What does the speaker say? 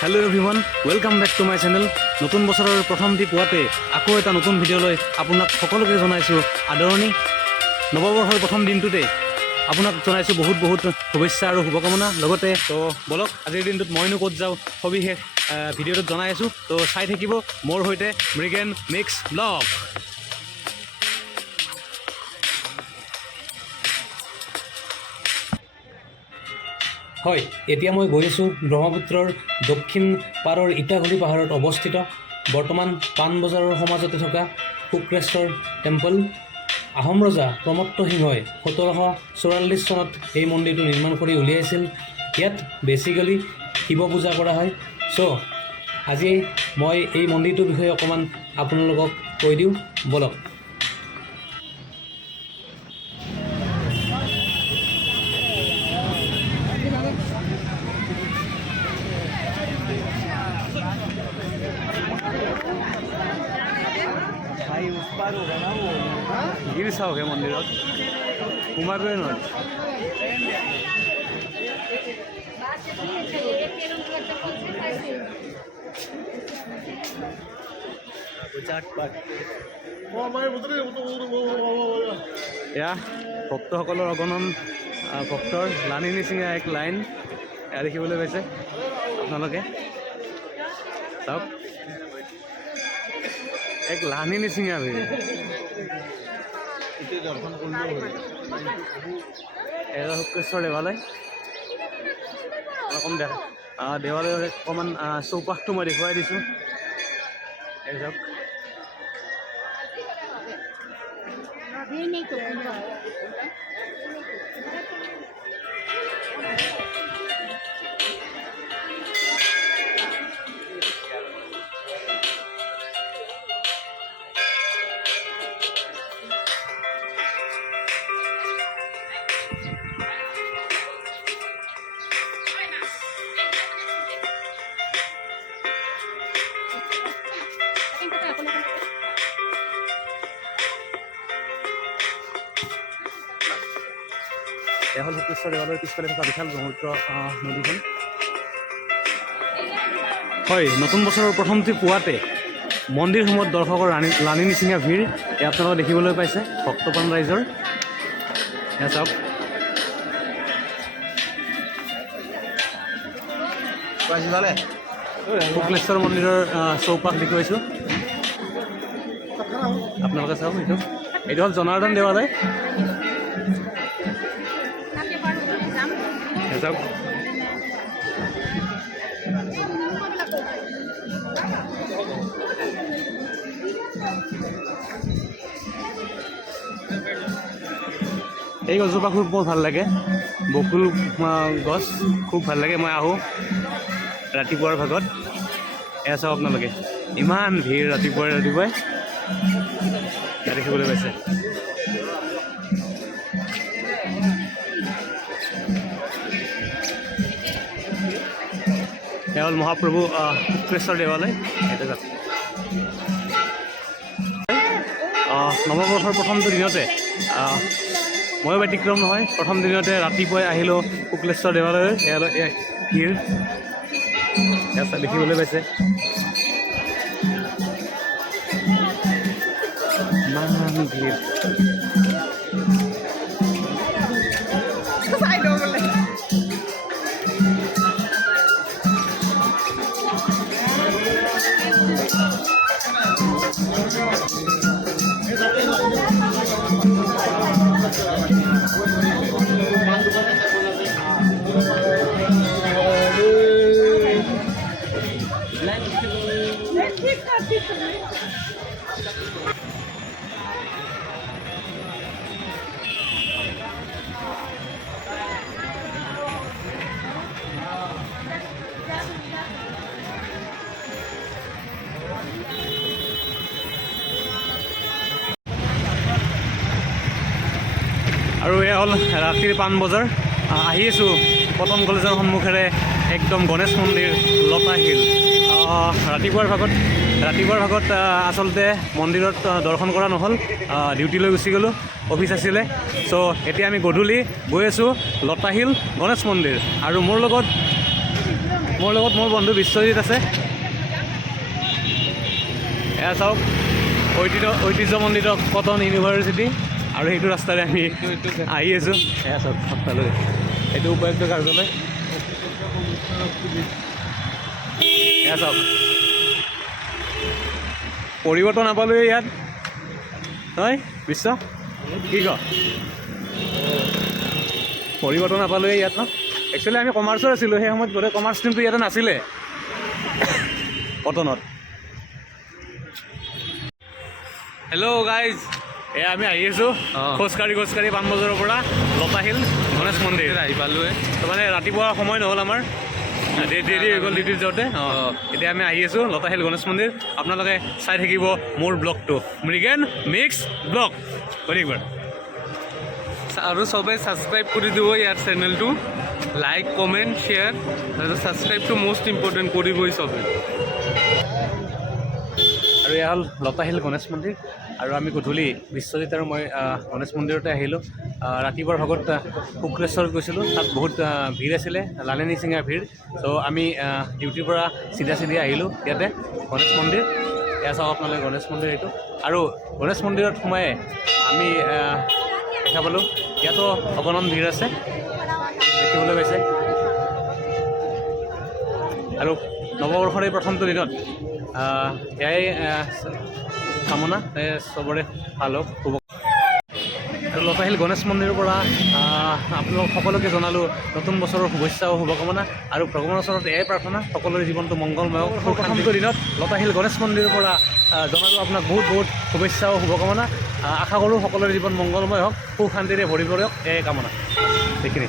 Hello' everyone, welcome back to my channel. নতুন বছৰৰ প্ৰথমটি পুৱাতে আকৌ এটা নতুন ভিডিঅ'লৈ আপোনাক সকলোকে জনাইছোঁ আদৰণি। নৱবৰ্ষৰ প্ৰথম দিনটোতে আপোনাক জনাইছোঁ বহুত বহুত শুভেচ্ছা আৰু শুভকামনা। লগতে তো বলক আজিৰ দিনটোত মইনো ক'ত যাওঁ সবিশেষ ভিডিঅ'টোত জনাই আছোঁ। তো চাই থাকিব মোৰ সৈতে মৃগেন মিক্স ব্লগ। হয়, এতিয়া মই গৈ আছোঁ ব্ৰহ্মপুত্ৰৰ দক্ষিণ পাৰৰ ইটাঘুলি পাহাৰত অৱস্থিত বৰ্তমান পাণবজাৰৰ সমাজতে থকা শুক্ৰেশ্বৰ টেম্পল। আহোম ৰজা প্ৰমত্ত সিংহই 1744 চনত এই মন্দিৰটো নিৰ্মাণ কৰি উলিয়াইছিল। ইয়াত বেচিকেলি শিৱ পূজা কৰা হয়। চ' আজি মই এই মন্দিৰটোৰ বিষয়ে অকণমান আপোনালোকক কৈ দিওঁ, বলক। গিৰি চাওকহে মন্দিৰত সোমাবই নোৱাৰি। এয়া ভক্তসকলৰ অগণন ভক্তৰ লানি নিচিঙা এক লাইন এয়া দেখিবলৈ পাইছে আপোনালোকে। চাওক, এক লানি নিচিঙা ভিৰ। এয়া শুক্ৰেশ্বৰ দেৱালয়। অকণ দেৱালয়ৰ অকণমান চৌপাশটো মই দেখুৱাই দিছোঁ। এই চাওক, এয়া হ'ল শুক্ৰেশ্বৰ দেৱালয়ৰ পিছফালে থকা বিশাল ব্ৰহ্মপুত্ৰ নদীখন। হয়, নতুন বছৰৰ প্ৰথমটি পুৱাতে মন্দিৰসমূহত দৰ্শকৰ লানি নিচিঙা ভিৰ এয়া আপোনালোকে দেখিবলৈ পাইছে ভক্তপ্ৰাণ ৰাইজৰ। এয়া চাওক, শুক্লেশ্বৰ মন্দিৰৰ চৌপাশ দেখুৱাইছোঁ আপোনালোকে। চাওক, এইটো হ'ল জনাৰ্দন দেৱালয়। চাওক, এই গছজোপা খুব মোৰ ভাল লাগে, বকুল গছ খুব ভাল লাগে। মই আহোঁ ৰাতিপুৱাৰ ভাগত। এয়া চাওক আপোনালোকে, ইমান ভিৰ ৰাতিপুৱাই ৰাতিপুৱাই এয়া দেখিবলৈ পাইছে। এয়া হ'ল মহাপ্ৰভু শুক্ৰেশ্বৰ দেৱালয়। এইটো যাওক, নৱবৰ্ষৰ প্ৰথমটো দিনতে ময়ো ব্যতিক্ৰম নহয়। প্ৰথম দিনতে ৰাতিপুৱাই আহিলোঁ শুক্লেশ্বৰ দেৱালয়লৈ। এয়া ভিৰ দেখিবলৈ পাইছে, ইমান ভিৰ। আৰু এয়া হ'ল ৰাতিৰ পাণবজাৰ। আহি আছোঁ কটন কলেজৰ সন্মুখেৰে একদম গণেশ মন্দিৰ লতাশিল। ৰাতিপুৱাৰ ভাগত আচলতে মন্দিৰত দৰ্শন কৰা নহ'ল, ডিউটিলৈ গুচি গ'লোঁ, অফিচ আছিলে। চ' এতিয়া আমি গধূলি গৈ আছোঁ লতাশিল গণেশ মন্দিৰ। আৰু মোৰ লগত মোৰ লগত মোৰ বন্ধু বিশ্বজিৎ আছে। এয়া চাওক ঐতিহ্যমণ্ডিত কটন ইউনিভাৰ্চিটি আৰু সেইটো ৰাস্তাৰে আমি আহি আছোঁ। এয়া চাওক সপ্তাহলৈ এইটো উপায়ুক্ত কাৰ্যালয়। এয়া চাওক পৰিৱৰ্তন নাপালোৱে ইয়াত হয় বিশ্ব কি ক পৰিৱৰ্তন নাপালোৱে ইয়াত ন। একচুৱেলি আমি কমাৰ্চৰ আছিলোঁ সেই সময়ত গোটেই কমাৰ্চ টিমটো ইয়াতে নাছিলে কটনত। হেল্ল' গাইজ, এয়া আমি আহি আছোঁ খোজকাঢ়ি পাণবজাৰৰ পৰা লতাশিল গণেশ মন্দিৰ আহি পালোঁৱে। মানে ৰাতিপুৱা সময় নহ'ল আমাৰ, দেৰি হৈ গ'ল ডিউটিত যাওঁতে। এতিয়া আমি আহি আছোঁ লতাশিল গণেশ মন্দিৰ। আপোনালোকে চাই থাকিব মোৰ ব্লগটো, মৃগেন মিক্স ব্লগ। একবাৰ আৰু সবে ছাবস্ক্ৰাইব কৰি দিব ইয়াৰ চেনেলটো, লাইক কমেণ্ট শ্বেয়াৰ আৰু ছাবস্ক্ৰাইবটো মষ্ট ইম্পৰ্টেণ্ট কৰিবই চবে। আৰু এয়া হ'ল লতাশিল গণেশ মন্দিৰ। আৰু আমি গধূলি বিশ্বজিৎ আৰু মই গণেশ মন্দিৰতে আহিলোঁ। ৰাতিপুৱাৰ ভাগত শুক্ৰেশ্বৰত গৈছিলোঁ, তাত বহুত ভিৰ আছিলে, লালেনী চিঙা ভিৰ। ত' আমি ডিউটিৰ পৰা চিধা আহিলোঁ ইয়াতে গণেশ মন্দিৰ। এয়া চাওক আপোনালোকে গণেশ মন্দিৰ এইটো। আৰু গণেশ মন্দিৰত সোমাই আমি দেখা পালোঁ ইয়াতো অগণন ভিৰ আছে দেখিবলৈ পাইছে। আৰু নৱবৰ্ষৰ এই প্ৰথমটো দিনত এয়াই কামনা চবৰে ভাল হওক শুভ। আৰু লতাশিল গণেশ মন্দিৰৰ পৰা আপোনালোক সকলোকে জনালোঁ নতুন বছৰৰ শুভেচ্ছা আৰু শুভকামনা। আৰু ভগৱানৰ ওচৰত এয়াই প্ৰাৰ্থনা সকলোৰে জীৱনটো মংগলময় হওক। প্ৰথমটো দিনত লতাশিল গণেশ মন্দিৰৰ পৰা জনালোঁ আপোনাক বহুত শুভেচ্ছা আৰু শুভকামনা। আশা কৰোঁ সকলোৰে জীৱন মংগলময় হওক, সুখ শান্তিৰে ভৰি পৰক, এয়াই কামনা। সেইখিনি।